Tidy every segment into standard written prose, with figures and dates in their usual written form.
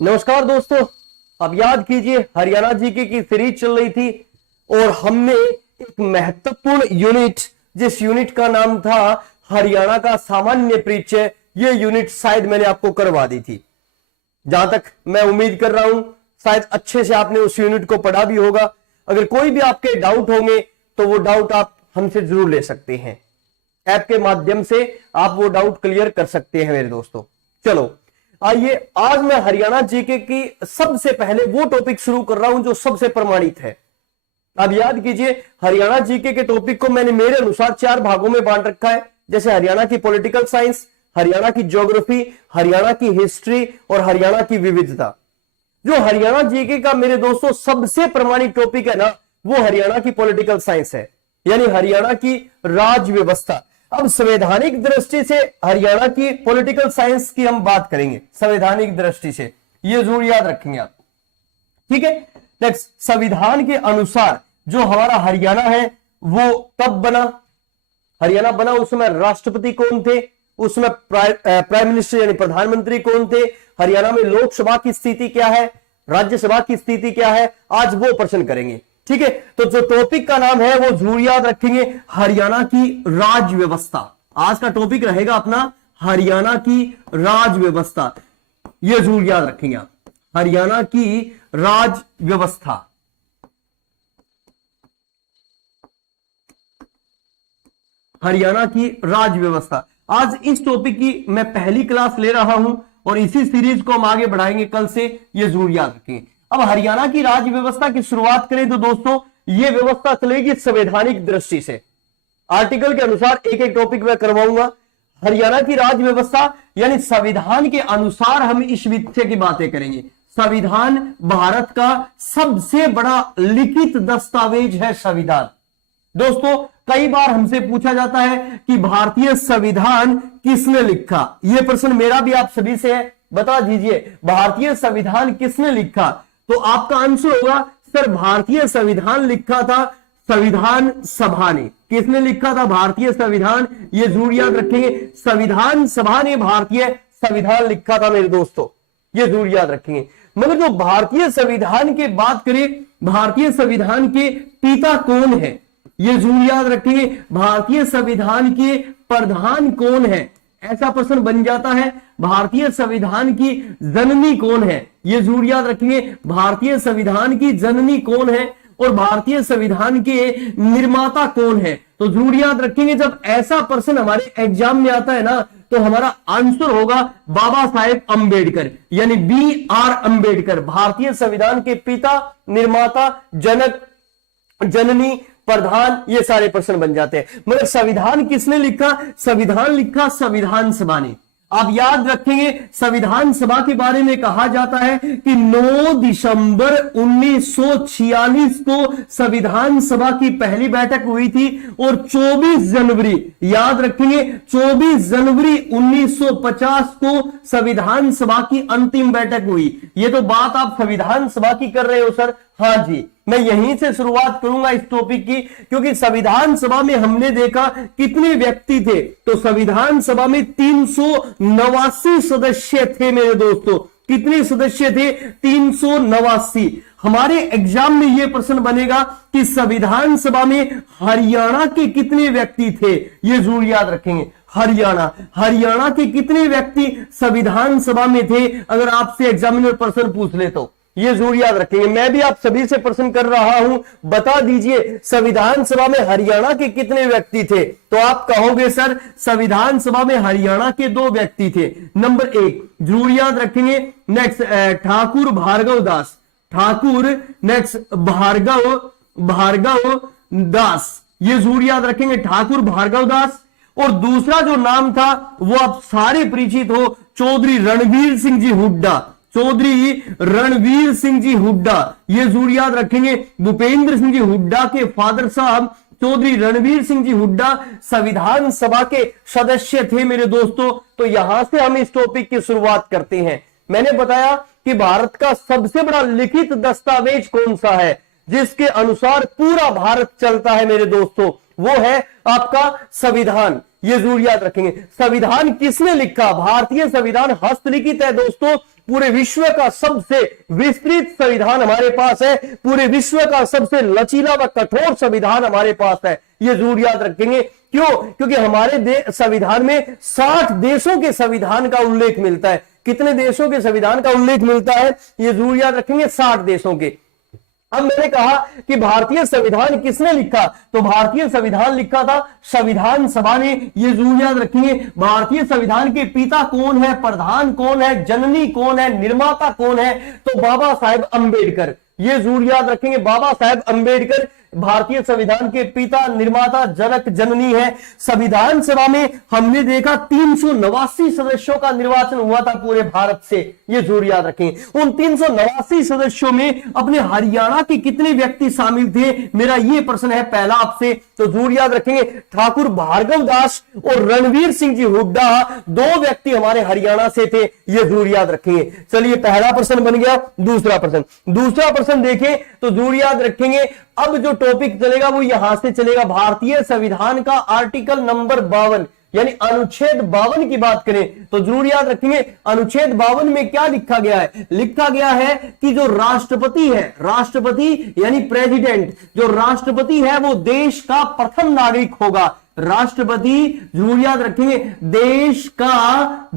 नमस्कार दोस्तों, अब याद कीजिए हरियाणा जीके की सीरीज चल रही थी और हमने एक महत्वपूर्ण यूनिट, जिस यूनिट का नाम था हरियाणा का सामान्य परिचय, ये यूनिट शायद मैंने आपको करवा दी थी। जहां तक मैं उम्मीद कर रहा हूं शायद अच्छे से आपने उस यूनिट को पढ़ा भी होगा। अगर कोई भी आपके डाउट होंगे तो वो डाउट आप हमसे जरूर ले सकते हैं। ऐप के माध्यम से आप वो डाउट क्लियर कर सकते हैं मेरे दोस्तों। चलो आइए, आज मैं हरियाणा जीके की सबसे पहले वो टॉपिक शुरू कर रहा हूं जो सबसे प्रमाणित है। अब याद कीजिए, हरियाणा जीके के टॉपिक को मैंने मेरे अनुसार 4 भागों में बांट रखा है, जैसे हरियाणा की पॉलिटिकल साइंस, हरियाणा की ज्योग्राफी, हरियाणा की हिस्ट्री और हरियाणा की विविधता। जो हरियाणा जीके का मेरे दोस्तों सबसे प्रमाणित टॉपिक है ना, वो हरियाणा की पॉलिटिकल साइंस है, यानी हरियाणा की राज व्यवस्था। अब संवैधानिक दृष्टि से हरियाणा की पॉलिटिकल साइंस की हम बात करेंगे, संवैधानिक दृष्टि से, ये जरूर याद रखेंगे आप, ठीक है। नेक्स्ट, संविधान के अनुसार जो हमारा हरियाणा है वो कब बना, हरियाणा बना उस समय राष्ट्रपति कौन थे, उसमें प्राइम मिनिस्टर यानी प्रधानमंत्री कौन थे, हरियाणा में लोकसभा की स्थिति क्या है, राज्यसभा की स्थिति क्या है, आज वो प्रश्न करेंगे, ठीक है। तो जो टॉपिक का नाम है वो जरूर याद रखेंगे, हरियाणा की राज व्यवस्था। आज का टॉपिक रहेगा अपना हरियाणा की राज व्यवस्था, ये जरूर याद रखेंगे आप, हरियाणा की राज व्यवस्था। हरियाणा की राज व्यवस्था, आज इस टॉपिक की मैं पहली क्लास ले रहा हूं और इसी सीरीज को हम आगे बढ़ाएंगे कल से, ये जरूर याद रखेंगे। अब हरियाणा की राज व्यवस्था की शुरुआत करें तो दोस्तों यह व्यवस्था चलेगी संवैधानिक दृष्टि से। आर्टिकल के अनुसार एक एक टॉपिक मैं करवाऊंगा। हरियाणा की राज व्यवस्था यानी संविधान के अनुसार हम इस विषय की बातें करेंगे। संविधान भारत का सबसे बड़ा लिखित दस्तावेज है संविधान। दोस्तों कई बार हमसे पूछा जाता है कि भारतीय संविधान किसने लिखा, यह प्रश्न मेरा भी आप सभी से है, बता दीजिए भारतीय संविधान किसने लिखा। तो आपका आंसर होगा सर भारतीय संविधान लिखा था संविधान सभा ने। किसने लिखा था भारतीय संविधान, ये जरूर याद रखेंगे, संविधान सभा ने भारतीय संविधान लिखा था मेरे दोस्तों, ये जरूर याद रखेंगे। मगर जो भारतीय संविधान की बात करें, भारतीय संविधान के पिता कौन है, ये जरूर याद रखेंगे। भारतीय संविधान के प्रधान कौन है, ऐसा प्रश्न बन जाता है। भारतीय संविधान की जननी कौन है, यह जरूर याद रखेंगे, भारतीय संविधान की जननी कौन है और भारतीय संविधान के निर्माता कौन है, तो जरूर याद रखेंगे। जब ऐसा प्रश्न हमारे एग्जाम में आता है ना, तो हमारा आंसर होगा बाबा साहेब अंबेडकर, यानी BR अंबेडकर। भारतीय संविधान के पिता, निर्माता, जनक, जननी, प्रधान, ये सारे प्रश्न बन जाते हैं। मगर संविधान किसने लिखा, संविधान लिखा संविधान सभा ने। आप याद रखेंगे संविधान सभा के बारे में कहा जाता है कि 9 दिसंबर 1946 को संविधान सभा की पहली बैठक हुई थी और 24 जनवरी, याद रखेंगे 24 जनवरी 1950 को संविधान सभा की अंतिम बैठक हुई। ये तो बात आप संविधान सभा की कर रहे हो सर, हाँ जी, मैं यहीं से शुरुआत करूंगा इस टॉपिक की, क्योंकि संविधान सभा में हमने देखा कितने व्यक्ति थे, तो संविधान सभा में 389 सदस्य थे मेरे दोस्तों। कितने सदस्य थे, 389। हमारे एग्जाम में यह प्रश्न बनेगा कि संविधान सभा में हरियाणा के कितने व्यक्ति थे, यह जरूर याद रखेंगे। हरियाणा के कितने व्यक्ति संविधान सभा में थे, अगर आपसे एग्जामिनर प्रश्न पूछ ले तो ये जरूर याद रखेंगे। मैं भी आप सभी से प्रश्न कर रहा हूं, बता दीजिए संविधान सभा में हरियाणा के कितने व्यक्ति थे, तो आप कहोगे सर संविधान सभा में हरियाणा के 2 व्यक्ति थे। नंबर 1 जरूर याद रखेंगे। नेक्स्ट ठाकुर भार्गव दास, ठाकुर, नेक्स्ट भार्गव दास, ये जरूर याद रखेंगे, ठाकुर भार्गव दास। और दूसरा जो नाम था वो आप सारे परिचित हो, चौधरी रणवीर सिंह जी हुड्डा, चौधरी रणवीर सिंह जी हुड्डा, ये जरूर याद रखेंगे। भूपेंद्र सिंह जी हुड्डा के फादर साहब चौधरी रणवीर सिंह जी हुड्डा संविधान सभा के सदस्य थे मेरे दोस्तों। तो यहां से हम इस टॉपिक की शुरुआत करते हैं। मैंने बताया कि भारत का सबसे बड़ा लिखित दस्तावेज कौन सा है, जिसके अनुसार पूरा भारत चलता है मेरे दोस्तों, वो है आपका संविधान। ये जरूर याद रखेंगे। संविधान किसने लिखा? भारतीय संविधान हस्तलिखित है दोस्तों। पूरे विश्व का सबसे विस्तृत संविधान हमारे पास है, पूरे विश्व का सबसे लचीला व कठोर संविधान हमारे पास है, ये जरूर याद रखेंगे। क्यों? क्योंकि हमारे संविधान में 60 देशों के संविधान का उल्लेख मिलता है। कितने देशों के संविधान का उल्लेख मिलता है? ये जरूर याद रखेंगे, 60 देशों के। अब मैंने कहा कि भारतीय संविधान किसने लिखा, तो भारतीय संविधान लिखा था संविधान सभा ने, ये जरूर याद रखेंगे। भारतीय संविधान के पिता कौन है, प्रधान कौन है, जननी कौन है, निर्माता कौन है, तो बाबा साहेब अंबेडकर, ये जरूर याद रखेंगे। बाबा साहेब अंबेडकर भारतीय संविधान के पिता, निर्माता, जनक, जननी है। संविधान सभा में हमने देखा 389 सदस्यों का निर्वाचन हुआ था पूरे भारत से, ये जरूर याद रखें। उन 389 सदस्यों में अपने हरियाणा के कितने व्यक्ति शामिल थे, मेरा ये प्रश्न है पहला आपसे, तो जरूर याद रखेंगे। ठाकुर भार्गव दास और रणवीर सिंह जी हुड्डा, 2 व्यक्ति हमारे हरियाणा से थे, ये जरूर याद रखेंगे। चलिए पहला प्रश्न बन गया। दूसरा प्रश्न देखें तो जरूर याद रखेंगे। अब जो टॉपिक चलेगा वो यहां से चलेगा। भारतीय संविधान का आर्टिकल नंबर 52 यानी अनुच्छेद 52 की बात करें तो जरूर याद रखेंगे अनुच्छेद 52 में क्या लिखा गया है? लिखा गया है कि जो राष्ट्रपति है, राष्ट्रपति यानी प्रेसिडेंट, जो राष्ट्रपति है वो देश का प्रथम नागरिक होगा। राष्ट्रपति जरूर याद रखेंगे देश का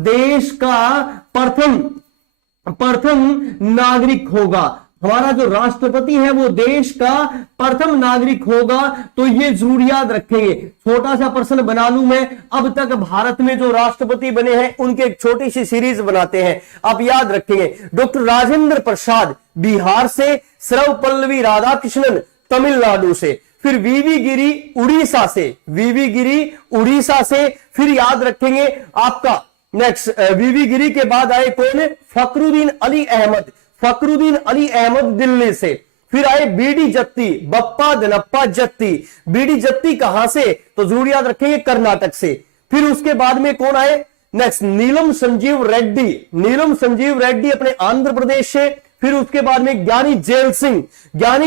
प्रथम नागरिक होगा। हमारा जो राष्ट्रपति है वो देश का प्रथम नागरिक होगा, तो ये जरूर याद रखेंगे। छोटा सा प्रश्न बना लूं मैं, अब तक भारत में जो राष्ट्रपति बने हैं उनके एक छोटी सी सीरीज बनाते हैं, आप याद रखेंगे। डॉक्टर राजेंद्र प्रसाद बिहार से, सर्वपल्लवी राधाकृष्णन तमिलनाडु से, फिर वीवी गिरी उड़ीसा से, फिर याद रखेंगे आपका नेक्स्ट वीवी गिरी के बाद आए कौन है? फखरुद्दीन अली अहमद दिल्ली से, फिर आए बीडी जत्ती, बप्पा दनप्पा जत्ती। बीडी जत्ती कहां से? तो जरूर याद रखेंगे कर्नाटक से। फिर उसके बाद में कौन आए? नेक्स्ट नीलम संजीव रेड्डी अपने आंध्र प्रदेश से। फिर उसके बाद में ज्ञानी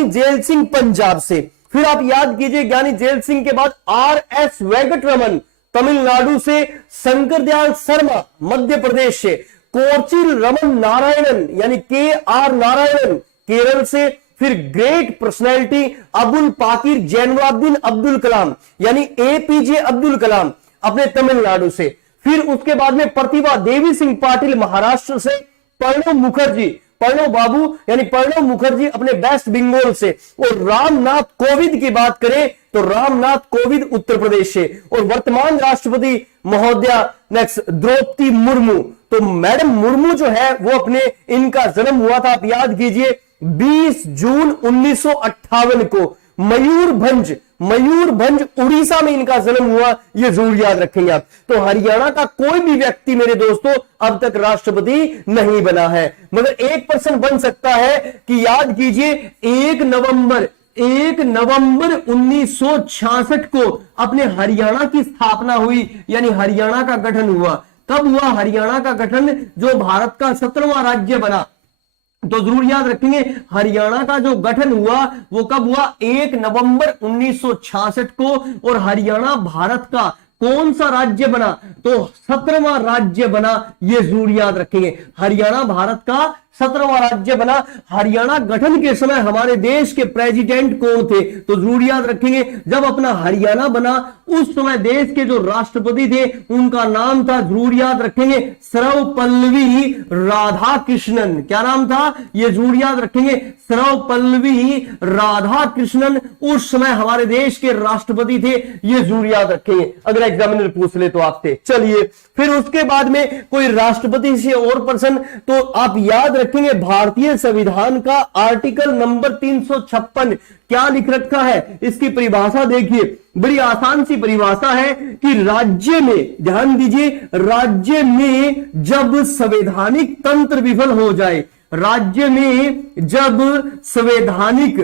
जेल सिंह पंजाब से। फिर आप याद कीजिए ज्ञानी जेल सिंह के बाद RS वेंकटरमन तमिलनाडु से, शंकर दयाल शर्मा मध्य प्रदेश से, कोचिल रमन नारायणन यानी KR नारायणन केरल से, फिर ग्रेट पर्सनैलिटी अबुल पाकिर जैनुलाब्दीन अब्दुल कलाम यानी APJ अब्दुल कलाम अपने तमिलनाडु से। फिर उसके बाद में प्रतिभा देवी सिंह पाटिल महाराष्ट्र से, प्रणब मुखर्जी अपने वेस्ट बंगाल से, और रामनाथ कोविंद की बात करें तो रामनाथ कोविंद उत्तर प्रदेश से, और वर्तमान राष्ट्रपति महोदया नेक्स्ट द्रौपदी मुर्मू। तो मैडम मुर्मू जो है वो अपने, इनका जन्म हुआ था आप याद कीजिए 20 जून 1958 को मयूरभंज उड़ीसा में इनका जन्म हुआ, ये जरूर याद रखेंगे आप। तो हरियाणा का कोई भी व्यक्ति मेरे दोस्तों अब तक राष्ट्रपति नहीं बना है, मगर एक प्रश्न बन सकता है कि याद कीजिए 1 नवंबर 1966 को अपने हरियाणा की स्थापना हुई, यानी हरियाणा का गठन हुआ। कब हुआ हरियाणा का गठन? जो भारत का 17वां राज्य बना। तो जरूर याद रखेंगे हरियाणा का जो गठन हुआ वो कब हुआ? 1 नवंबर 1966 को। और हरियाणा भारत का कौन सा राज्य बना? तो 17वां राज्य बना, ये जरूर याद रखेंगे। हरियाणा भारत का 17वां राज्य बना। हरियाणा गठन के समय हमारे देश के प्रेसिडेंट कौन थे? तो जरूर याद रखेंगे जब अपना हरियाणा बना उस समय देश के जो राष्ट्रपति थे उनका नाम था, जरूर याद रखेंगे, सर्वपल्लवी राधाकृष्णन। क्या नाम था? ये जरूर याद रखेंगे, सर्वपल्लवी राधाकृष्णन उस समय हमारे देश के राष्ट्रपति थे, ये जरूर याद रखेंगे अगर एग्जामिनर पूछ ले तो आपसे। चलिए फिर उसके बाद में कोई राष्ट्रपति से और प्रश्न, तो आप याद रखेंगे भारतीय संविधान का आर्टिकल नंबर 356 क्या लिख रखा है? इसकी परिभाषा देखिए, बड़ी आसान सी परिभाषा है कि राज्य में, ध्यान दीजिए, राज्य में जब संवैधानिक तंत्र विफल हो जाए, राज्य में जब संवैधानिक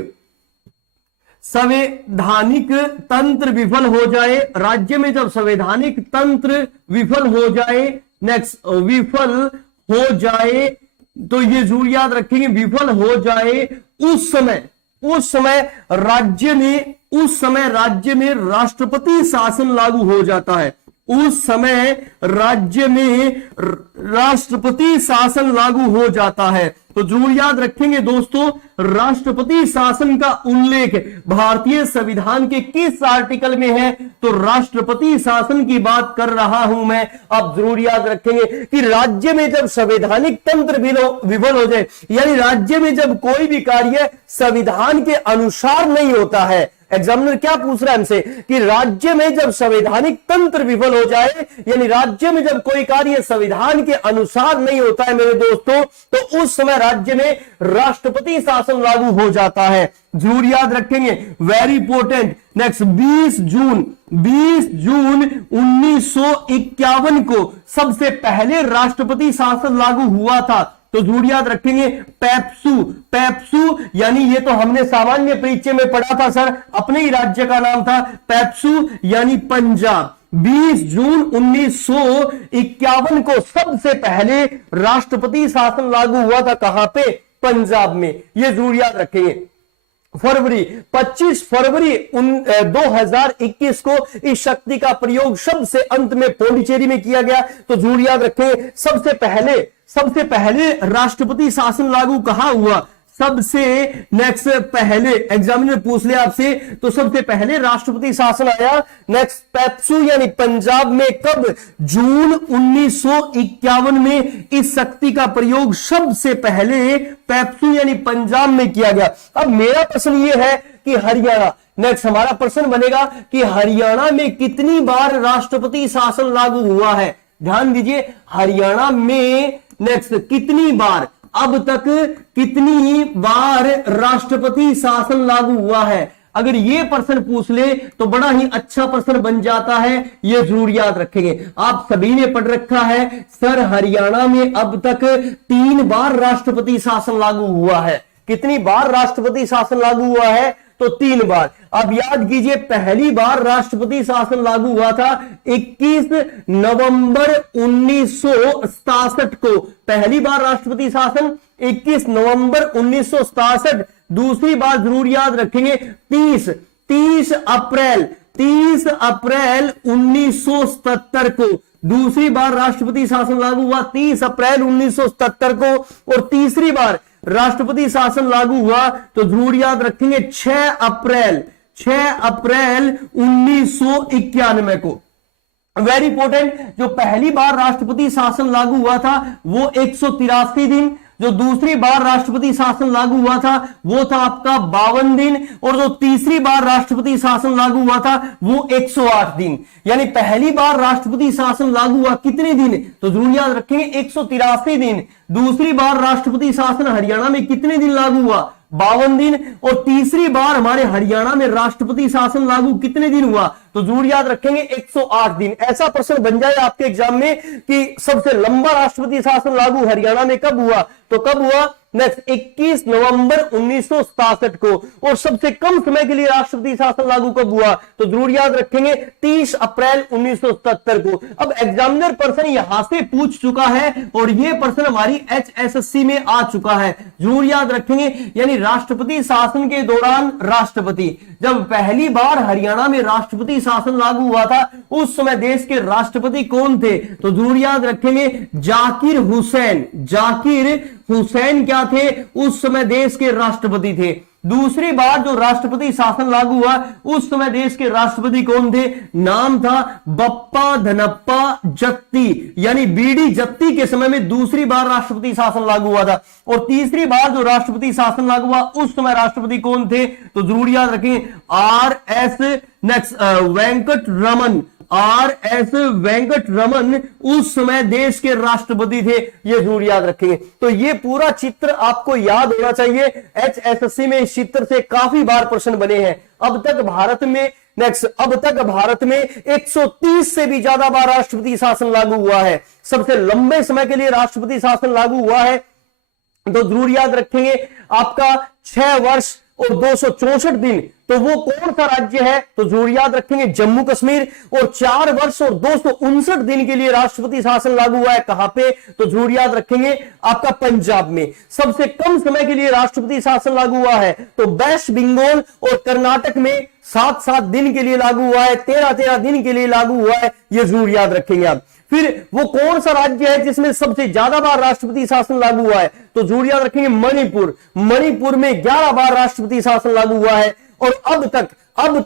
तंत्र विफल हो जाए, राज्य में जब संवैधानिक तंत्र विफल हो जाए, नेक्स्ट विफल हो जाए, तो ये जरूर याद रखेंगे विफल हो जाए उस समय राज्य में राष्ट्रपति शासन लागू हो जाता है। उस समय राज्य में राष्ट्रपति शासन लागू हो जाता है। तो जरूर याद रखेंगे दोस्तों, राष्ट्रपति शासन का उल्लेख भारतीय संविधान के किस आर्टिकल में है? तो राष्ट्रपति शासन की बात कर रहा हूं मैं। आप जरूर याद रखेंगे कि राज्य में जब संवैधानिक तंत्र विफल हो जाए, यानी राज्य में जब कोई भी कार्य संविधान के अनुसार नहीं होता है, एग्जामिनर क्या पूछ रहा है हमसे कि राज्य में जब संवैधानिक तंत्र विफल हो जाए, यानी राज्य में जब कोई कार्य संविधान के अनुसार नहीं होता है मेरे दोस्तों, तो उस समय राज्य में राष्ट्रपति शासन लागू हो जाता है। जरूर याद रखेंगे, वेरी इंपॉर्टेंट। नेक्स्ट 20 जून 1951 को सबसे पहले राष्ट्रपति शासन लागू हुआ था। तो जरूर याद रखेंगे पेप्सू यानी ये तो हमने सामान्य परिचय में पढ़ा था सर, अपने ही राज्य का नाम था पेप्सू यानी पंजाब। 20 जून 1951 को सबसे पहले राष्ट्रपति शासन लागू हुआ था, कहां पे? पंजाब में। ये जरूर याद रखेंगे। 25 फरवरी 2021 को इस शक्ति का प्रयोग शब्द से अंत में पौंडीचेरी में किया गया। तो जरूर याद रखें, सबसे पहले राष्ट्रपति शासन लागू कहां हुआ? सबसे नेक्स्ट पहले एग्जामिनर पूछ ले आपसे, तो सबसे पहले राष्ट्रपति शासन आया नेक्स्ट पेप्सू यानी पंजाब में कब? जून 1951 में इस शक्ति का प्रयोग सबसे पहले पेप्सू यानी पंजाब में किया गया। अब मेरा प्रश्न यह है कि हरियाणा, नेक्स्ट हमारा प्रश्न बनेगा कि हरियाणा में कितनी बार राष्ट्रपति शासन लागू हुआ है? ध्यान दीजिए, हरियाणा में नेक्स्ट कितनी बार, अब तक कितनी बार राष्ट्रपति शासन लागू हुआ है? अगर ये प्रश्न पूछ ले तो बड़ा ही अच्छा प्रश्न बन जाता है। ये जरूर याद रखेंगे। आप सभी ने पढ़ रखा है सर, हरियाणा में अब तक 3 बार राष्ट्रपति शासन लागू हुआ है। कितनी बार राष्ट्रपति शासन लागू हुआ है? तो 3 बार। अब याद कीजिए, पहली बार राष्ट्रपति शासन लागू हुआ था 21 नवंबर 1967 को। पहली बार राष्ट्रपति शासन 21 नवंबर 1967। दूसरी बार जरूर याद रखेंगे 30 अप्रैल 1977 को। दूसरी बार राष्ट्रपति शासन लागू हुआ 30 अप्रैल 1977 को। और तीसरी बार राष्ट्रपति शासन लागू हुआ तो जरूर याद रखेंगे 6 अप्रैल 1991 को। वेरी इंपॉर्टेंट, जो पहली बार राष्ट्रपति शासन लागू हुआ था वो 183 दिन, जो दूसरी बार राष्ट्रपति शासन लागू हुआ था वो था आपका 52 दिन, और जो तीसरी बार राष्ट्रपति शासन लागू हुआ था वो 108 दिन। यानी पहली बार राष्ट्रपति शासन लागू हुआ कितने दिन? तो जरूर याद रखेंगे 183 दिन। दूसरी बार राष्ट्रपति शासन हरियाणा में कितने दिन लागू हुआ? 52 दिन। और तीसरी बार हमारे हरियाणा में राष्ट्रपति शासन लागू कितने दिन हुआ? तो जरूर याद रखेंगे 108 दिन। ऐसा प्रश्न बन जाए आपके एग्जाम में कि सबसे लंबा राष्ट्रपति शासन लागू हरियाणा में कब हुआ? तो कब हुआ? नेक्स्ट 21 नवंबर 1967 को। और सबसे कम समय के लिए राष्ट्रपति शासन लागू कब हुआ? तो जरूर याद रखेंगे 30 अप्रैल 1977 को। अब एग्जामिनर प्रश्न यहां से पूछ चुका है और यह प्रश्न हमारी HSSC में आ चुका है। जरूर याद रखेंगे, यानी राष्ट्रपति शासन के दौरान राष्ट्रपति, जब पहली बार हरियाणा में राष्ट्रपति शासन लागू हुआ था उस समय देश के राष्ट्रपति कौन थे? तो जरूर याद रखेंगे जाकिर हुसैन क्या थे? उस समय देश के राष्ट्रपति थे। दूसरी बार जो राष्ट्रपति शासन लागू हुआ उस समय देश के राष्ट्रपति कौन थे? नाम था बप्पा धनप्पा जत्ती, यानी बीडी जत्ती के समय में दूसरी बार राष्ट्रपति शासन लागू हुआ था। और तीसरी बार जो राष्ट्रपति शासन लागू हुआ उस समय राष्ट्रपति कौन थे? तो जरूर याद रखें RS वेंकट रमन उस समय देश के राष्ट्रपति थे। ये जरूर याद रखेंगे। तो ये पूरा चित्र आपको याद होना चाहिए। HSSC में इस चित्र से काफी बार प्रश्न बने हैं। अब तक भारत में 130 से भी ज्यादा बार राष्ट्रपति शासन लागू हुआ है। सबसे लंबे समय के लिए राष्ट्रपति शासन लागू हुआ है तो जरूर याद रखेंगे आपका 6 वर्ष और 264 दिन तो वो कौन सा राज्य है? तो जरूर याद रखेंगे जम्मू कश्मीर। और 4 वर्ष और 259 दिन के लिए राष्ट्रपति शासन लागू हुआ है, कहां पे? तो जरूर याद रखेंगे आपका पंजाब में। सबसे कम समय के लिए राष्ट्रपति शासन लागू हुआ है तो वेस्ट बंगाल और कर्नाटक में 7-7 दिन के लिए लागू हुआ है, 13-13 दिन के लिए लागू हुआ है, यह जरूर याद रखेंगे आप। फिर वो कौन सा राज्य है जिसमें सबसे ज्यादा बार राष्ट्रपति शासन लागू हुआ है? तो जरूर याद रखेंगे मणिपुर। मणिपुर में 11 बार राष्ट्रपति शासन लागू हुआ है। और अब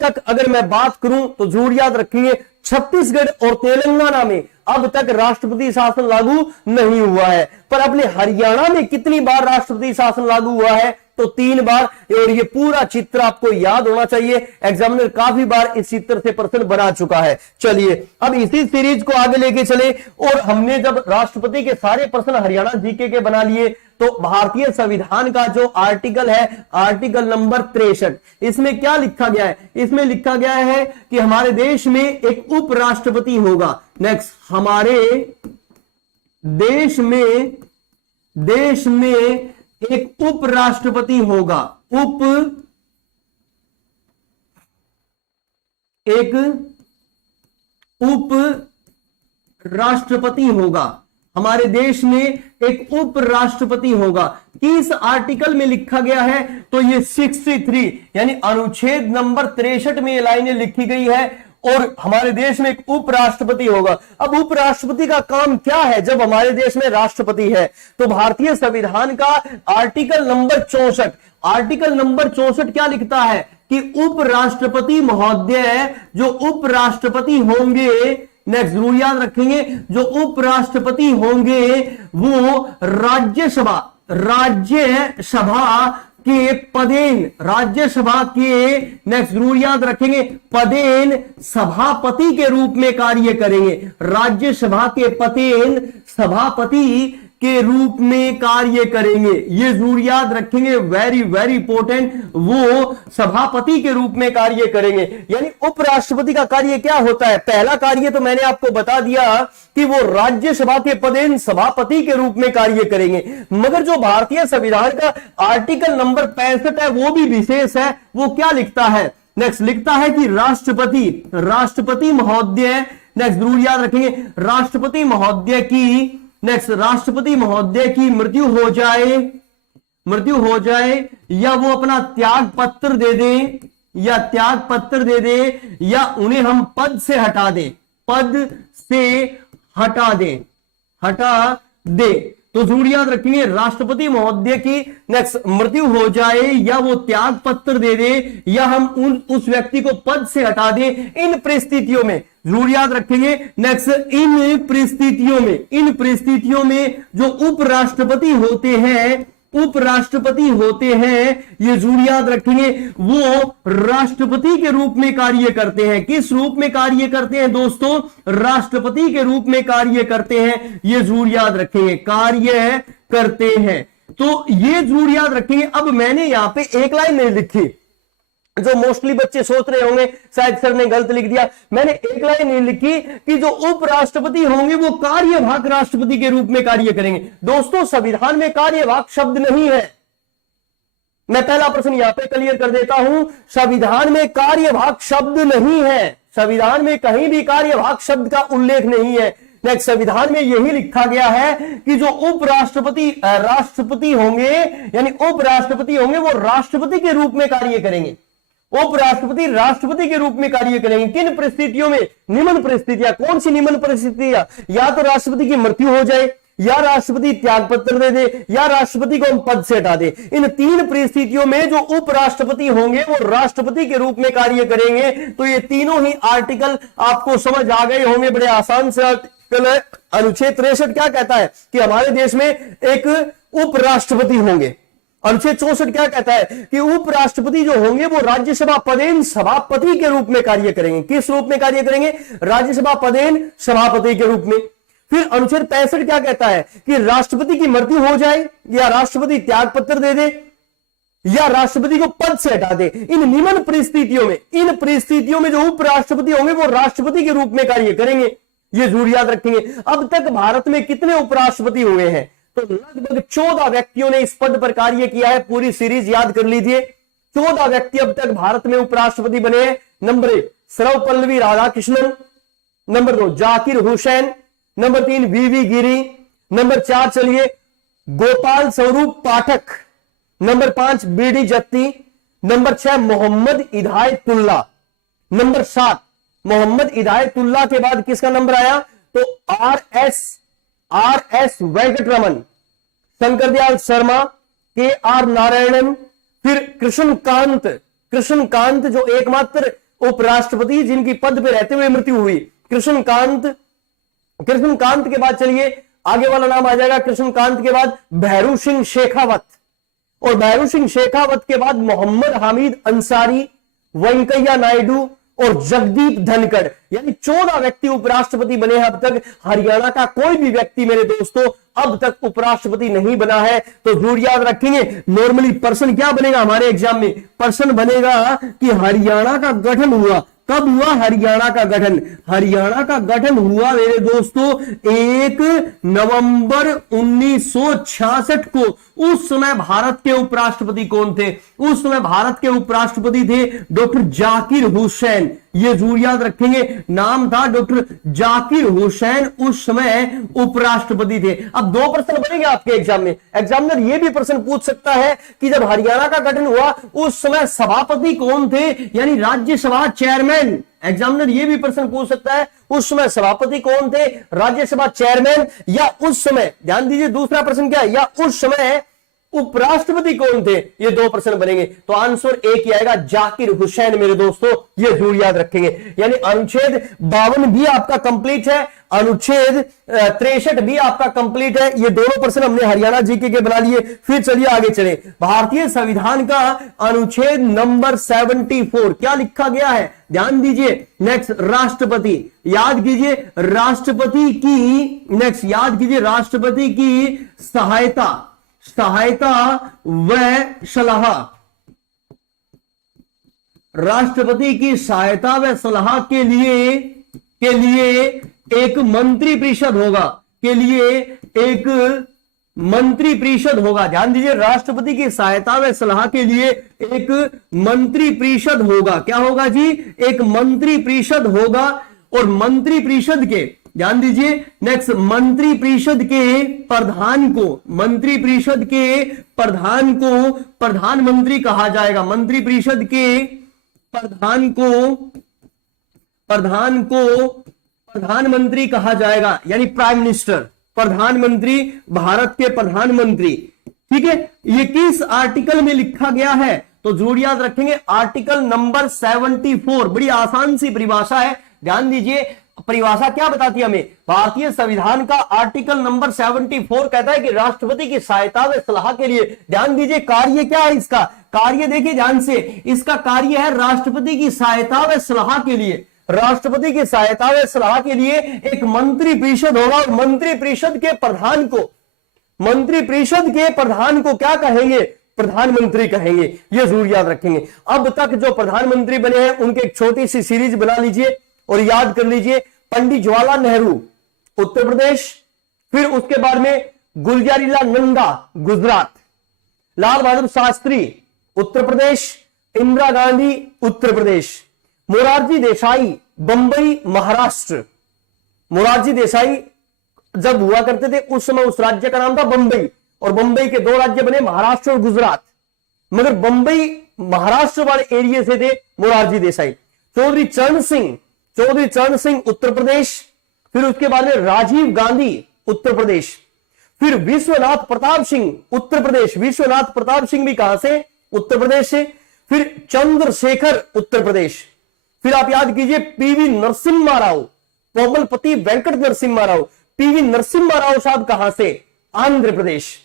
तक अगर मैं बात करूं तो जरूर याद रखेंगे छत्तीसगढ़ और तेलंगाना में अब तक राष्ट्रपति शासन लागू नहीं हुआ है। पर अपने हरियाणा में कितनी बार राष्ट्रपति शासन लागू हुआ है? तो 3 बार। और ये पूरा चित्र आपको याद होना चाहिए, एग्जामिनर काफी बार इस चित्र से प्रश्न बना चुका है। चलिए अब इसी सीरीज को आगे लेके चले। और हमने जब राष्ट्रपति के सारे प्रश्न हरियाणा जीके के बना लिए तो भारतीय संविधान का जो आर्टिकल है, आर्टिकल नंबर 63, इसमें क्या लिखा गया है? इसमें लिखा गया है कि हमारे देश में एक उपराष्ट्रपति होगा। नेक्स्ट, हमारे देश में एक उपराष्ट्रपति होगा। एक उपराष्ट्रपति होगा। हमारे देश में एक उपराष्ट्रपति होगा। किस आर्टिकल में लिखा गया है? तो ये 63 यानी अनुच्छेद नंबर 63 में ये लाइनें लिखी गई है। और हमारे देश में एक उपराष्ट्रपति होगा। अब उपराष्ट्रपति का काम क्या है जब हमारे देश में राष्ट्रपति है? तो भारतीय संविधान का आर्टिकल नंबर 64, आर्टिकल नंबर 64 क्या लिखता है कि उपराष्ट्रपति महोदय, जो उपराष्ट्रपति होंगे, नेक्स्ट जरूर याद रखेंगे, जो उपराष्ट्रपति होंगे वो राज्यसभा के पदेन, राज्यसभा के, नेक्स्ट जरूर याद रखेंगे, पदेन सभापति के रूप में कार्य करेंगे। राज्यसभा के पदेन सभापति के रूप में कार्य करेंगे, ये जरूर याद रखेंगे, वेरी वेरी इंपॉर्टेंट। वो सभापति के रूप में कार्य करेंगे। यानी उपराष्ट्रपति का कार्य क्या होता है? पहला कार्य तो मैंने आपको बता दिया कि वो राज्यसभा के पदेन सभापति के रूप में कार्य करेंगे। मगर जो भारतीय संविधान का आर्टिकल नंबर 65 है वो भी विशेष है। वो क्या लिखता है? नेक्स्ट लिखता है कि राष्ट्रपति महोदय, नेक्स्ट जरूर याद रखेंगे, राष्ट्रपति महोदय की मृत्यु हो जाए या वो अपना त्याग पत्र दे दे या उन्हें हम पद से हटा दे तो जरूर याद रखेंगे राष्ट्रपति महोदय की नेक्स्ट मृत्यु हो जाए या वो त्याग पत्र दे दे या हम उस व्यक्ति को पद से हटा दें। इन परिस्थितियों में जरूर याद रखेंगे, नेक्स्ट इन परिस्थितियों में जो उपराष्ट्रपति होते हैं ये जरूर याद रखेंगे, वो राष्ट्रपति के रूप में कार्य करते हैं। किस रूप में कार्य करते हैं दोस्तों? राष्ट्रपति के रूप में कार्य करते हैं, ये जरूर याद रखेंगे, कार्य करते हैं। तो ये जरूर याद रखेंगे। अब मैंने यहां पे एक लाइन नहीं लिखी, जो मोस्टली बच्चे सोच रहे होंगे शायद सर ने गलत लिख दिया। मैंने एक लाइन नहीं लिखी कि जो उपराष्ट्रपति होंगे वो कार्यवाहक राष्ट्रपति के रूप में कार्य करेंगे। दोस्तों संविधान में कार्यवाहक शब्द नहीं है। मैं पहला प्रश्न यहां पे क्लियर कर देता हूं, संविधान में कार्यवाहक शब्द नहीं है। संविधान में कहीं भी कार्यवाहक शब्द का उल्लेख नहीं है। नेक्स्ट, संविधान में यही लिखा गया है कि जो राष्ट्रपति होंगे यानी उपराष्ट्रपति होंगे वो राष्ट्रपति के रूप में कार्य करेंगे। उपराष्ट्रपति राष्ट्रपति के रूप में कार्य करेंगे। किन परिस्थितियों में? निम्न परिस्थितियां। कौन सी निम्न परिस्थितियां? या तो राष्ट्रपति की मृत्यु हो जाए या राष्ट्रपति त्याग पत्र दे दे या राष्ट्रपति को हम पद से हटा दे। इन 3 परिस्थितियों में जो उपराष्ट्रपति होंगे वो राष्ट्रपति के रूप में कार्य करेंगे। तो ये तीनों ही आर्टिकल आपको समझ आ गए होंगे, बड़े आसान से आर्टिकल है। अनुच्छेद 63 क्या कहता है कि हमारे देश में एक उपराष्ट्रपति होंगे। अनुच्छेद 64 क्या कहता है कि उपराष्ट्रपति जो होंगे वो राज्यसभा पदेन सभापति के रूप में कार्य करेंगे। किस रूप में कार्य करेंगे? राज्यसभा पदेन सभापति के रूप में। फिर अनुच्छेद 65 क्या कहता है कि राष्ट्रपति की मृत्यु हो जाए या राष्ट्रपति त्याग पत्र दे दे या राष्ट्रपति को पद से हटा दे। इन निम्न परिस्थितियों में जो उपराष्ट्रपति होंगे वो राष्ट्रपति के रूप में कार्य करेंगे, ये जरूर याद रखेंगे। अब तक भारत में कितने उपराष्ट्रपति हुए हैं? तो लगभग 14 व्यक्तियों ने इस पद पर कार्य किया है। पूरी सीरीज याद कर लीजिए, 14 व्यक्ति अब तक भारत में उपराष्ट्रपति बने हैं। Number 1 Sarvepalli Radhakrishnan, number 2 Zakir Hussain, number 3 V V Giri, number 4 चलिए Gopal Swarup Pathak, number 5 B D Jatti, number 6 Mohammad Hidayatullah, number 7 Mohammad Hidayatullah के बाद किसका नंबर आया तो आर एस वेंकटरमन, शंकरदयाल शर्मा, के आर नारायणन, फिर कृष्णकांत जो एकमात्र उपराष्ट्रपति जिनकी पद पे रहते हुए मृत्यु हुई, कृष्णकांत के बाद चलिए आगे वाला नाम आ जाएगा कृष्णकांत के बाद भैरू सिंह शेखावत, और भैरू सिंह शेखावत के बाद मोहम्मद हामिद अंसारी, वेंकैया नायडू और जगदीप धनखड़, यानी 14 व्यक्ति उपराष्ट्रपति बने हैं अब तक। हरियाणा का कोई भी व्यक्ति मेरे दोस्तों अब तक उपराष्ट्रपति नहीं बना है। तो जरूर याद रखेंगे, नॉर्मली प्रश्न क्या बनेगा हमारे एग्जाम में, प्रश्न बनेगा कि हरियाणा का गठन हुआ कब हुआ। हरियाणा का गठन हुआ मेरे दोस्तों 1 नवंबर 1966 को। उस समय भारत के उपराष्ट्रपति कौन थे, उस समय भारत के उपराष्ट्रपति थे डॉक्टर जाकिर हुसैन। ये जरूर याद रखेंगे, नाम था डॉक्टर जाकिर हुसैन, उस समय उपराष्ट्रपति थे। अब 2 प्रश्न बनेंगे आपके एग्जाम में। एग्जामिनर ये भी प्रश्न पूछ सकता है कि जब हरियाणा का गठन हुआ उस समय सभापति कौन थे, यानी राज्यसभा चेयरमैन। एग्जामिनर ये भी प्रश्न पूछ सकता है उस समय सभापति कौन थे, राज्यसभा चेयरमैन, या उस समय, ध्यान दीजिए दूसरा प्रश्न क्या है, या उस समय उपराष्ट्रपति कौन थे। ये 2 प्रश्न बनेंगे तो आंसर एक ही आएगा, जाकिर हुसैन मेरे दोस्तों। ये जरूर याद रखेंगे। यानी अनुच्छेद 52 भी आपका कंप्लीट है, अनुच्छेद 63 भी आपका कंप्लीट है। ये दोनों प्रश्न हमने हरियाणा जीके के बना लिए। फिर चलिए आगे चले। भारतीय संविधान का अनुच्छेद नंबर 74 क्या लिखा गया है, ध्यान दीजिए। नेक्स्ट राष्ट्रपति, याद कीजिए राष्ट्रपति की, नेक्स्ट याद कीजिए राष्ट्रपति की सहायता व सलाह, राष्ट्रपति की सहायता व सलाह के लिए एक मंत्री परिषद होगा, ध्यान दीजिए राष्ट्रपति की सहायता व सलाह के लिए एक मंत्री परिषद होगा। क्या होगा जी, एक मंत्री परिषद होगा। और मंत्री परिषद के, ध्यान दीजिए नेक्स्ट, मंत्री परिषद के प्रधान को प्रधानमंत्री कहा जाएगा। मंत्री परिषद के प्रधान को प्रधानमंत्री कहा जाएगा, यानी प्राइम मिनिस्टर, प्रधानमंत्री, भारत के प्रधानमंत्री। ठीक है, ये किस आर्टिकल में लिखा गया है तो जरूर याद रखेंगे आर्टिकल नंबर 74। बड़ी आसान सी परिभाषा है, ध्यान दीजिए। परिभाषा क्या बताती है हमें, भारतीय संविधान का आर्टिकल नंबर 74 कहता है कि राष्ट्रपति की सहायता व सलाह के लिए, ध्यान दीजिए कार्य क्या है इसका, कार्य देखिए ध्यान से, इसका कार्य है राष्ट्रपति की सहायता व सलाह के लिए, राष्ट्रपति की सहायता व सलाह के लिए एक मंत्री परिषद होगा। और मंत्री परिषद के प्रधान को क्या कहेंगे, प्रधानमंत्री कहेंगे। ये जरूर याद रखेंगे। अब तक जो प्रधानमंत्री बने हैं उनकी एक छोटी सी सीरीज बना लीजिए और याद कर लीजिए। पंडित जवाहरलाल नेहरू उत्तर प्रदेश, फिर उसके बाद में गुलजारीलाल नंदा गुजरात, लाल बहादुर शास्त्री उत्तर प्रदेश, इंदिरा गांधी उत्तर प्रदेश, मोरारजी देसाई बंबई महाराष्ट्र। मोरारजी देसाई जब हुआ करते थे उस समय उस राज्य का नाम था बंबई, और बंबई के 2 राज्य बने, महाराष्ट्र और गुजरात, मगर बंबई महाराष्ट्र वाले एरिया से थे मोरारजी देसाई। चौधरी चरण सिंह उत्तर प्रदेश, फिर उसके बाद में राजीव गांधी उत्तर प्रदेश, फिर विश्वनाथ प्रताप सिंह उत्तर प्रदेश, विश्वनाथ प्रताप सिंह भी कहां से, उत्तर प्रदेश से, फिर चंद्रशेखर उत्तर प्रदेश, फिर आप याद कीजिए पीवी नरसिम्हा राव, कोमलपति वेंकट नरसिम्हा राव, पीवी नरसिम्हा राव साहब कहां से, आंध्र प्रदेश।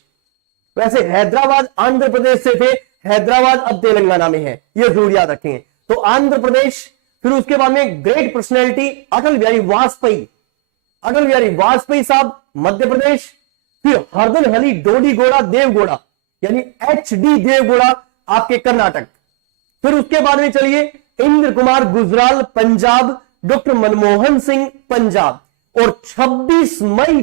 वैसे हैदराबाद आंध्र प्रदेश से थे, हैदराबाद अब तेलंगाना में है, यह जरूर याद रखेंगे। तो आंध्र प्रदेश, फिर उसके बाद में ग्रेट पर्सनैलिटी अटल बिहारी वाजपेयी साहब मध्य प्रदेश, फिर हरदन हली डोडीगोड़ा देवगौड़ा यानी HD देवगौड़ा आपके कर्नाटक, फिर उसके बाद में चलिए इंद्र कुमार गुजराल पंजाब, डॉक्टर मनमोहन सिंह पंजाब, और 26 मई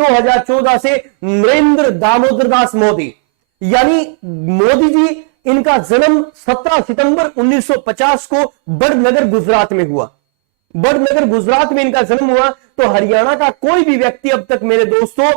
2014 से नरेंद्र दामोदर दास मोदी, यानी मोदी जी, इनका जन्म 17 सितंबर 1950 को बड़नगर गुजरात में हुआ। बड़नगर गुजरात में इनका जन्म हुआ। तो हरियाणा का कोई भी व्यक्ति अब तक मेरे दोस्तों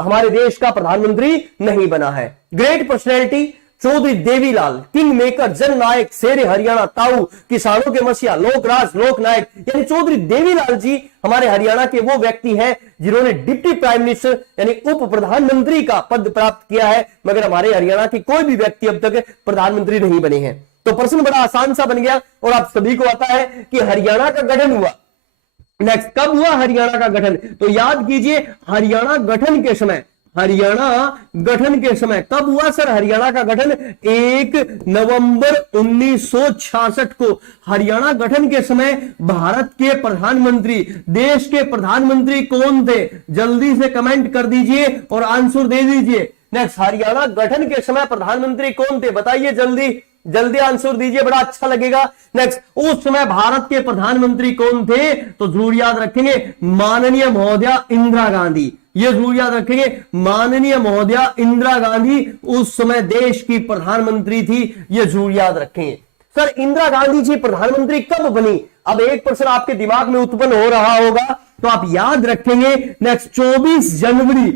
हमारे देश का प्रधानमंत्री नहीं बना है। Great personality Chaudhary Devi Lal, king maker, जननायक, शेरे हरियाणा, ताऊ, किसानों के मसीहा, लोकराज, लोकनायक, यानी चौधरी देवीलाल जी हमारे हरियाणा के वो व्यक्ति हैं जिन्होंने डिप्टी प्राइम मिनिस्टर यानी उप प्रधानमंत्री का पद प्राप्त किया है, मगर हमारे हरियाणा के कोई भी व्यक्ति अब तक प्रधानमंत्री नहीं बने हैं। तो प्रश्न बड़ा आसान सा बन गया और आप सभी को आता है कि हरियाणा का गठन हुआ। नेक्स्ट, कब हुआ हरियाणा का गठन? तो याद कीजिए, हरियाणा गठन के समय, हरियाणा गठन के समय कब हुआ सर हरियाणा का गठन? 1 नवंबर 1966 को। हरियाणा गठन के समय भारत के प्रधानमंत्री, देश के प्रधानमंत्री कौन थे? जल्दी से कमेंट कर दीजिए और आंसर दे दीजिए। नेक्स्ट, हरियाणा गठन के समय प्रधानमंत्री कौन थे? बताइए जल्दी जल्दी आंसर दीजिए, बड़ा अच्छा लगेगा। नेक्स्ट, उस समय भारत के प्रधानमंत्री कौन थे? तो जरूर याद रखेंगे, माननीय महोदया इंदिरा गांधी। ये जरूर याद रखेंगे, माननीय महोदया इंदिरा गांधी उस समय देश की प्रधानमंत्री थी। ये जरूर याद रखेंगे। सर इंदिरा गांधी जी प्रधानमंत्री कब बनी? अब एक प्रश्न आपके दिमाग में उत्पन्न हो रहा होगा, तो आप याद रखेंगे। नेक्स्ट, 24 जनवरी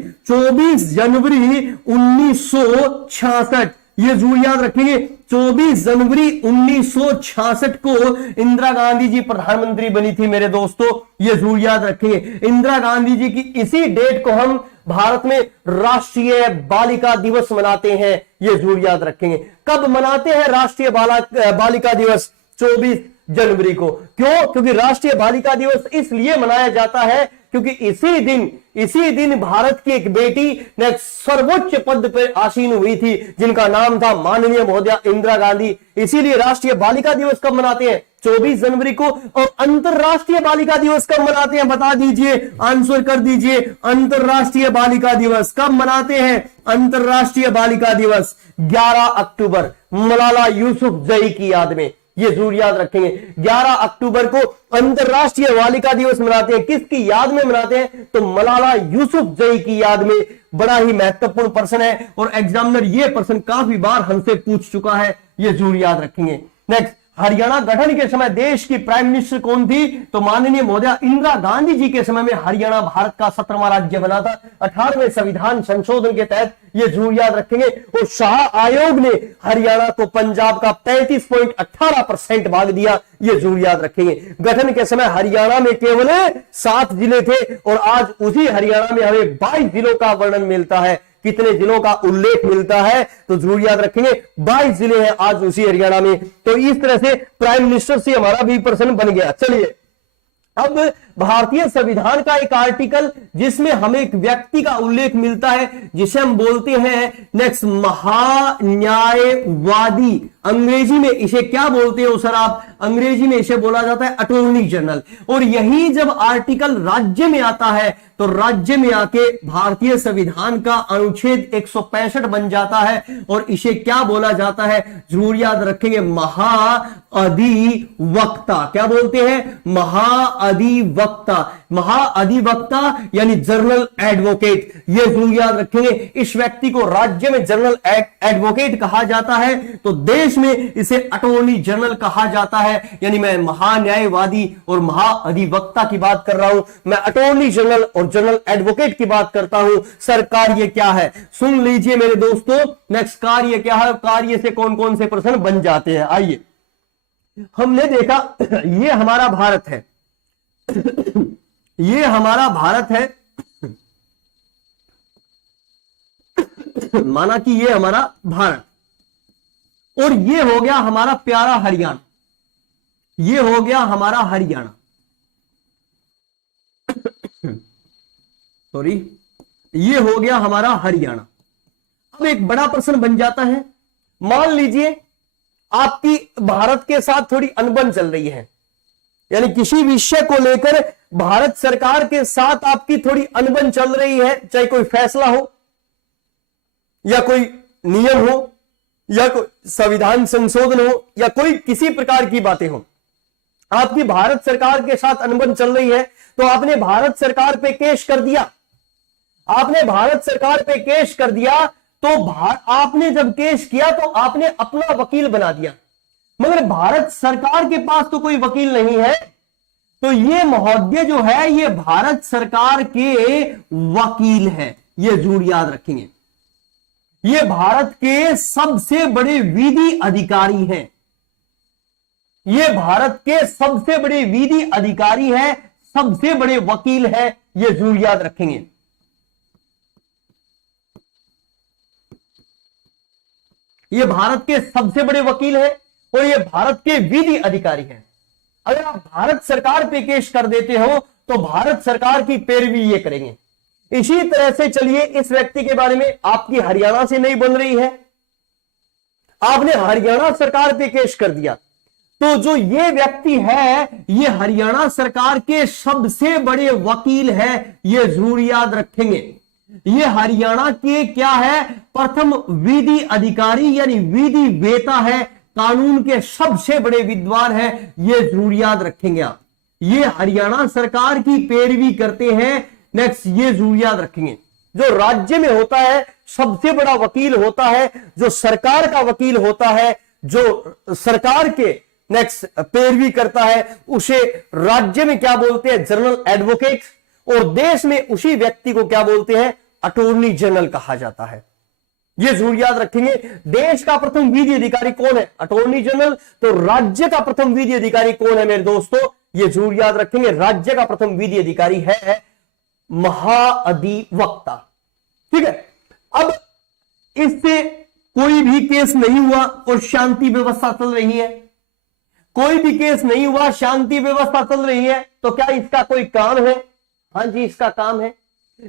1966, ये जरूर याद रखेंगे। 24 जनवरी 1966 को इंदिरा गांधी जी प्रधानमंत्री बनी थी मेरे दोस्तों, ये जरूर याद रखेंगे। इंदिरा गांधी जी की इसी डेट को हम भारत में राष्ट्रीय बालिका दिवस मनाते हैं, ये जरूर याद रखेंगे। कब मनाते हैं राष्ट्रीय बालिका दिवस? 24 जनवरी को। क्यों? क्योंकि राष्ट्रीय बालिका दिवस इसलिए मनाया जाता है क्योंकि इसी दिन भारत की एक बेटी ने सर्वोच्च पद पर आसीन हुई थी जिनका नाम था माननीय महोदया इंदिरा गांधी। इसीलिए राष्ट्रीय बालिका दिवस कब मनाते हैं? 24 जनवरी को। और अंतरराष्ट्रीय बालिका दिवस कब मनाते हैं? बता दीजिए, आंसर कर दीजिए। अंतरराष्ट्रीय बालिका दिवस कब मनाते हैं? अंतरराष्ट्रीय बालिका दिवस 11 अक्टूबर, मलाला यूसुफजई की याद में। ये जरूर याद रखेंगे, 11 अक्टूबर को अंतरराष्ट्रीय बालिका दिवस मनाते हैं। किसकी याद में मनाते हैं? तो मलाला यूसुफजई की याद में। बड़ा ही महत्वपूर्ण प्रश्न है और एग्जामिनर ये प्रश्न काफी बार हमसे पूछ चुका है, ये जरूर याद रखेंगे। नेक्स्ट, हरियाणा गठन के समय देश की प्राइम मिनिस्टर कौन थी? तो माननीय महोदया इंदिरा गांधी जी के समय में हरियाणा भारत का 17वां राज्य बना था 18वें संविधान संशोधन के तहत, ये जरूर याद रखेंगे। और शाह आयोग ने हरियाणा को पंजाब का 35.18% भाग दिया, ये जरूर याद रखेंगे। गठन के समय हरियाणा में केवल 7 जिले थे और आज उसी हरियाणा में हमें 22 जिलों का वर्णन मिलता है। कितने जिलों का उल्लेख मिलता है? तो जरूर याद रखेंगे, 22 जिले हैं आज उसी हरियाणा में। तो इस तरह से प्राइम मिनिस्टर से हमारा भी प्रश्न बन गया। चलिए, अब भारतीय संविधान का एक आर्टिकल जिसमें हमें एक व्यक्ति का उल्लेख मिलता है जिसे हम बोलते हैं नेक्स्ट महान्यायवादी। अंग्रेजी में इसे क्या बोलते हो सर आप? अंग्रेजी में इसे बोला जाता है अटॉर्नी जनरल। और यही जब आर्टिकल राज्य में आता है तो राज्य में आके भारतीय संविधान का अनुच्छेद 165 बन जाता है और इसे क्या बोला जाता है? जरूर याद रखेंगे, महाअधिवक्ता। क्या बोलते हैं? महाअधिवक्ता। महाअधिवक्ता यानी जनरल एडवोकेट, ये जरूर याद रखेंगे। इस व्यक्ति को राज्य में जनरल एडवोकेट कहा जाता है तो देश में इसे अटॉर्नी जनरल कहा जाता है। यानी मैं महान्यायवादी और महाअधिवक्ता की बात कर रहा हूं, मैं अटॉर्नी जनरल और जनरल एडवोकेट की बात करता हूं। सर कार्य क्या है? सुन लीजिए मेरे दोस्तों, नेक्स्ट कार्य क्या है? कार्य से कौन कौन से प्रश्न बन जाते हैं? आइए, हमने देखा ये हमारा भारत है, ये हमारा भारत है, माना कि ये हमारा भारत, और ये हो गया हमारा प्यारा हरियाणा, ये हो गया हमारा हरियाणा, सॉरी, ये हो गया हमारा हरियाणा। अब एक बड़ा प्रश्न बन जाता है, मान लीजिए आपकी भारत के साथ थोड़ी अनबन चल रही है, यानी किसी विषय को लेकर भारत सरकार के साथ आपकी थोड़ी अनबन चल रही है, चाहे कोई फैसला हो या कोई नियम हो या कोई संविधान संशोधन हो या कोई किसी प्रकार की बातें हो, आपकी भारत सरकार के साथ अनबन चल रही है तो आपने भारत सरकार पे केस कर दिया, आपने भारत सरकार पे केस कर दिया तो आपने जब केस किया तो आपने अपना वकील बना दिया, मगर भारत सरकार के पास तो कोई वकील नहीं है, तो ये महोदय जो है ये भारत सरकार के वकील है, ये जरूर याद रखेंगे। ये भारत के सबसे बड़े विधि अधिकारी हैं, ये भारत के सबसे बड़े विधि अधिकारी हैं, सबसे बड़े वकील हैं, ये जरूर याद रखेंगे। ये भारत के सबसे बड़े वकील हैं और ये भारत के विधि अधिकारी हैं। अगर आप भारत सरकार पे केस कर देते हो तो भारत सरकार की पैरवी ये करेंगे। इसी तरह से चलिए इस व्यक्ति के बारे में, आपकी हरियाणा से नहीं बन रही है, आपने हरियाणा सरकार पे केस कर दिया, तो जो ये व्यक्ति है ये हरियाणा सरकार के सबसे बड़े वकील हैं, ये जरूर याद रखेंगे। ये हरियाणा के क्या है, प्रथम विधि अधिकारी यानी विधि वेता है, कानून के सबसे बड़े विद्वान हैं, ये जरूर याद रखेंगे आप। ये हरियाणा सरकार की पैरवी करते हैं। नेक्स्ट, ये जरूर याद रखेंगे, जो राज्य में होता है सबसे बड़ा वकील होता है, जो सरकार का वकील होता है, जो सरकार के नेक्स्ट पैरवी करता है, उसे राज्य में क्या बोलते हैं, जनरल एडवोकेट, और देश में उसी व्यक्ति को क्या बोलते हैं, अटॉर्नी जनरल कहा जाता है। ये जरूर याद रखेंगे। देश का प्रथम विधि अधिकारी कौन है, अटॉर्नी जनरल, तो राज्य का प्रथम विधि अधिकारी कौन है मेरे दोस्तों, ये जरूर याद रखेंगे। राज्य का प्रथम विधि अधिकारी है महाअधिवक्ता। ठीक है, अब इससे कोई भी केस नहीं हुआ और शांति व्यवस्था चल रही है, कोई भी केस नहीं हुआ, शांति व्यवस्था चल रही है, तो क्या इसका कोई काम है? हां जी, इसका काम है।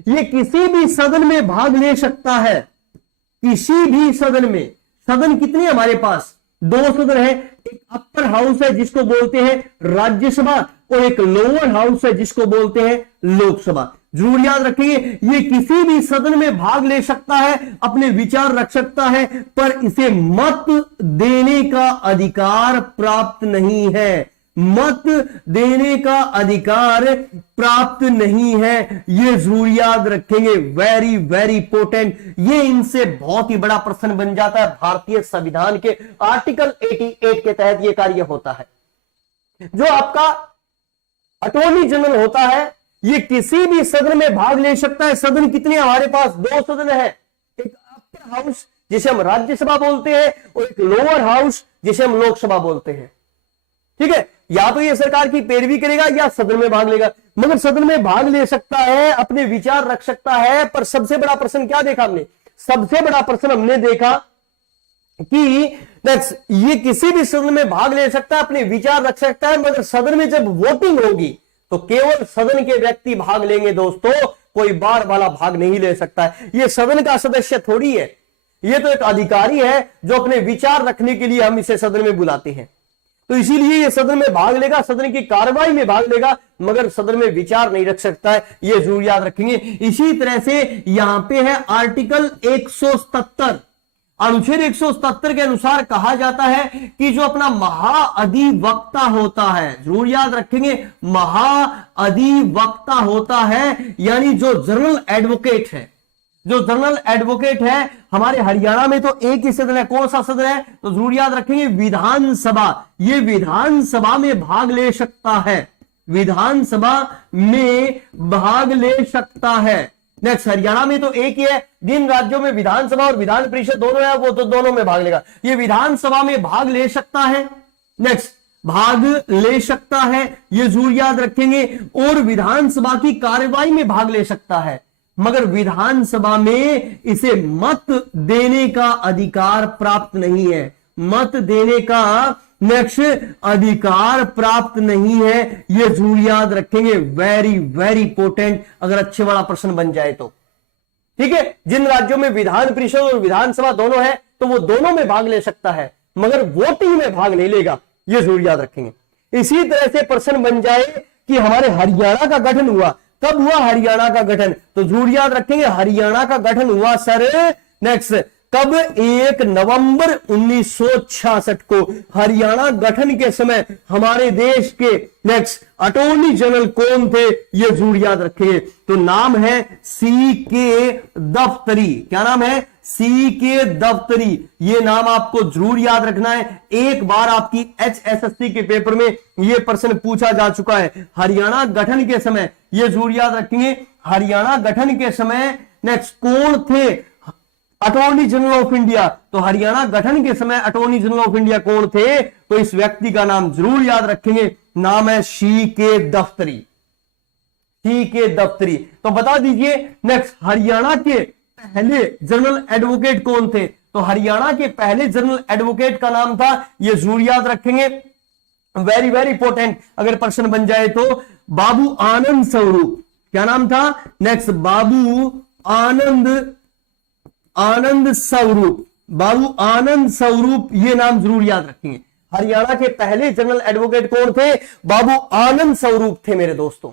ये किसी भी सदन में भाग ले सकता है, किसी भी सदन में। सदन कितने हमारे पास, 2 सदन है, एक अपर हाउस है जिसको बोलते हैं राज्यसभा और एक लोअर हाउस है जिसको बोलते हैं लोकसभा। जरूर याद रखिए, ये किसी भी सदन में भाग ले सकता है, अपने विचार रख सकता है, पर इसे मत देने का अधिकार प्राप्त नहीं है, मत देने का अधिकार प्राप्त नहीं है, ये जरूर याद रखेंगे। Very very important. ये इनसे बहुत ही बड़ा प्रश्न बन जाता है। भारतीय संविधान के आर्टिकल 88 के तहत ये कार्य होता है। जो आपका अटॉर्नी जनरल होता है, ये किसी भी सदन में भाग ले सकता है। सदन कितने हमारे पास, 2 सदन है, एक अपर हाउस जिसे हम राज्यसभा बोलते हैं और एक लोअर हाउस जिसे हम लोकसभा बोलते हैं। ठीक है, या तो ये सरकार की पैरवी करेगा या सदन में भाग लेगा, मगर सदन में भाग ले सकता है, अपने विचार रख सकता है। पर सबसे बड़ा प्रश्न क्या देखा हमने, सबसे बड़ा प्रश्न हमने देखा कि ये किसी भी सदन में भाग ले सकता है, अपने विचार रख सकता है, मगर सदन में जब वोटिंग होगी तो केवल सदन के व्यक्ति भाग लेंगे दोस्तों, कोई बार वाला भाग नहीं ले सकता है। ये सदन का सदस्य थोड़ी है, ये तो एक अधिकारी है जो अपने विचार रखने के लिए हम इसे सदन में बुलाते हैं। तो इसीलिए ये सदन में भाग लेगा, सदन की कार्रवाई में भाग लेगा, मगर सदन में विचार नहीं रख सकता है, ये जरूर याद रखेंगे। इसी तरह से यहां पे है आर्टिकल 177, अनुच्छेद 177 के अनुसार कहा जाता है कि जो अपना महाअधिवक्ता होता है, जरूर याद रखेंगे, महाअधिवक्ता होता है, यानी जो जनरल एडवोकेट है, जो जनरल एडवोकेट है, हमारे हरियाणा में तो एक ही सदन है। कौन सा सदन है, तो जरूर याद रखेंगे विधानसभा। ये विधानसभा में भाग ले सकता है, विधानसभा में भाग ले सकता है। नेक्स्ट, हरियाणा में तो एक ही है, जिन राज्यों में विधानसभा और विधान परिषद दोनों है वो तो दोनों में भाग लेगा। ये विधानसभा में भाग ले सकता है, नेक्स्ट भाग ले सकता है, ये जरूर याद रखेंगे। और विधानसभा की कार्यवाही में भाग ले सकता है, मगर विधानसभा में इसे मत देने का अधिकार प्राप्त नहीं है, मत देने का नेक्स्ट अधिकार प्राप्त नहीं है, ये जरूर याद रखेंगे। वेरी वेरी इंपॉर्टेंट, अगर अच्छे वाला प्रश्न बन जाए तो। ठीक है, जिन राज्यों में विधान परिषद और विधानसभा दोनों है तो वो दोनों में भाग ले सकता है, मगर वोटिंग में भाग नहीं लेगा, ये जरूर याद रखेंगे। इसी तरह से प्रश्न बन जाए कि हमारे हरियाणा का गठन हुआ, कब हुआ हरियाणा का गठन, तो जरूर याद रखेंगे हरियाणा का गठन हुआ सर नेक्स्ट कब, 1 नवंबर 1966 को। हरियाणा गठन के समय हमारे देश के नेक्स्ट अटॉर्नी जनरल कौन थे, ये जरूर याद रखेंगे। तो नाम है CK दफ्तरी। क्या नाम है, सी के दफ्तरी, ये नाम आपको जरूर याद रखना है। एक बार आपकी HSSC के पेपर में ये प्रश्न पूछा जा चुका है। हरियाणा गठन के समय, ये जरूर याद रखेंगे, हरियाणा गठन के समय नेक्स्ट कौन थे अटॉर्नी जनरल ऑफ इंडिया। तो हरियाणा गठन के समय अटॉर्नी जनरल ऑफ इंडिया कौन थे, तो इस व्यक्ति का नाम जरूर याद रखेंगे, नाम है सी के दफ्तरी। सी के दफ्तरी। तो बता दीजिए नेक्स्ट हरियाणा के पहले जनरल एडवोकेट कौन थे। तो हरियाणा के पहले जनरल एडवोकेट का नाम था, यह जरूर याद रखेंगे, वेरी वेरी इंपॉर्टेंट अगर प्रश्न बन जाए तो, बाबू आनंद स्वरूप। क्या नाम था नेक्स्ट, बाबू आनंद स्वरूप, बाबू आनंद स्वरूप, ये नाम जरूर याद रखेंगे। हरियाणा के पहले जनरल एडवोकेट कौन थे, बाबू आनंद स्वरूप थे मेरे दोस्तों,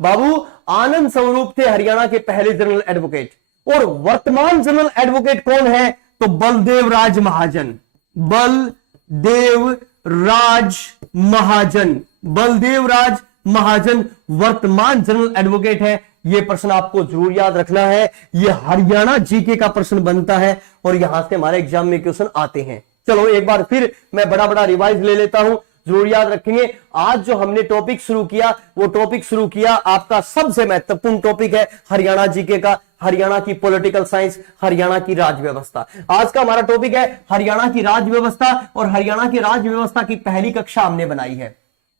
बाबू आनंद स्वरूप थे हरियाणा के पहले जनरल एडवोकेट। और वर्तमान जनरल एडवोकेट कौन है, तो बलदेव राज महाजन, बलदेव राज महाजन, बलदेव राज महाजन वर्तमान जनरल एडवोकेट है। यह प्रश्न आपको जरूर याद रखना है, यह हरियाणा जीके का प्रश्न बनता है और यहां से हमारे एग्जाम में क्वेश्चन आते हैं। चलो एक बार फिर मैं बड़ा बड़ा रिवाइज ले लेता हूं, जरूर याद रखेंगे। आज जो हमने टॉपिक शुरू किया, वो टॉपिक शुरू किया आपका सबसे महत्वपूर्ण टॉपिक है हरियाणा जीके का, हरियाणा की पॉलिटिकल साइंस, हरियाणा की राज्य व्यवस्था। आज का हमारा टॉपिक है हरियाणा की राज्य व्यवस्था, और हरियाणा की राज्य व्यवस्था की पहली कक्षा हमने बनाई है।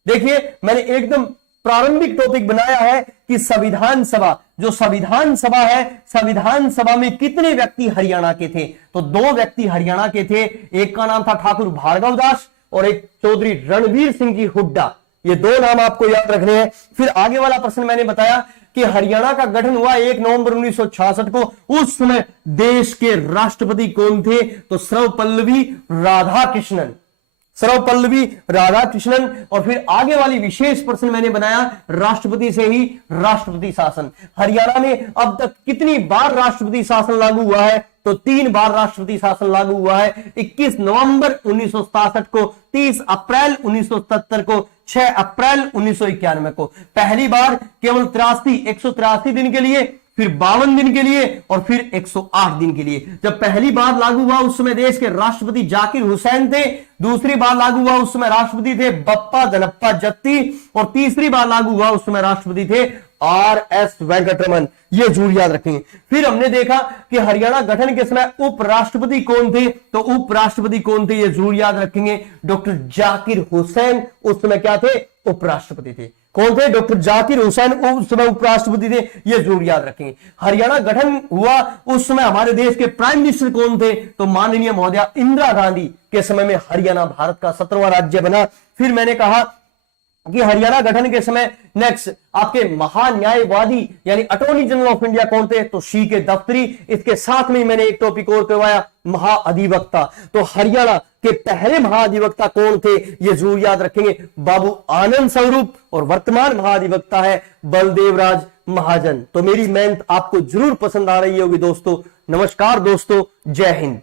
देखिए मैंने एकदम प्रारंभिक टॉपिक बनाया है कि संविधान सभा, जो संविधान सभा है, संविधान सभा में कितने व्यक्ति हरियाणा के थे, तो 2 व्यक्ति हरियाणा के थे। एक का नाम था ठाकुर भार्गव दास और एक चौधरी रणवीर सिंह जी हुड्डा। ये 2 नाम आपको याद रखने हैं। फिर आगे वाला प्रश्न मैंने बताया कि हरियाणा का गठन हुआ 1 नवंबर 1966 को। उस समय देश के राष्ट्रपति कौन थे, तो सर्वपल्लवी राधाकृष्णन, सर्वपल्लवी राधाकृष्णन। और फिर आगे वाली विशेष प्रश्न मैंने बनाया राष्ट्रपति से ही राष्ट्रपति शासन। हरियाणा में अब तक कितनी बार राष्ट्रपति शासन लागू हुआ है, तो 3 बार राष्ट्रपति शासन लागू हुआ है। 21 नवंबर 1967 को, 30 अप्रैल 1977 को, 6 अप्रैल 1991 को। पहली बार केवल 183 दिन के लिए, फिर 52 दिन के लिए और फिर 108 दिन के लिए। जब पहली बार लागू हुआ उस समय देश के राष्ट्रपति जाकिर हुसैन थे, दूसरी बार लागू हुआ उस समय राष्ट्रपति थे बप्पा गणप्पा जत्ती, और तीसरी बार लागू हुआ उस समय राष्ट्रपति थे RS वेंकटरमन। ये जरूर याद रखेंगे। फिर हमने देखा कि हरियाणा गठन के समय उपराष्ट्रपति कौन थे, तो उपराष्ट्रपति कौन थे, ये जरूर याद रखेंगे, डॉक्टर जाकिर हुसैन उस समय क्या थे, उपराष्ट्रपति थे। कौन थे, डॉक्टर जाकिर हुसैन उस समय उपराष्ट्रपति थे, ये जरूर याद रखेंगे। हरियाणा गठन हुआ उस समय हमारे देश के प्राइम मिनिस्टर कौन थे, तो माननीय महोदया इंदिरा गांधी के समय में हरियाणा भारत का 17वां राज्य बना। फिर मैंने कहा कि हरियाणा गठन के समय नेक्स्ट आपके महान्यायवादी यानी अटॉर्नी जनरल ऑफ इंडिया कौन थे, तो सी के दफ्तरी। इसके साथ में मैंने एक टॉपिक और करवाया, महाअधिवक्ता। तो हरियाणा के पहले महाअधिवक्ता कौन थे, ये जरूर याद रखेंगे, बाबू आनंद स्वरूप, और वर्तमान महाअधिवक्ता है बलदेव राज महाजन। तो मेरी मेहनत आपको जरूर पसंद आ रही होगी दोस्तों। नमस्कार दोस्तों, जय हिंद।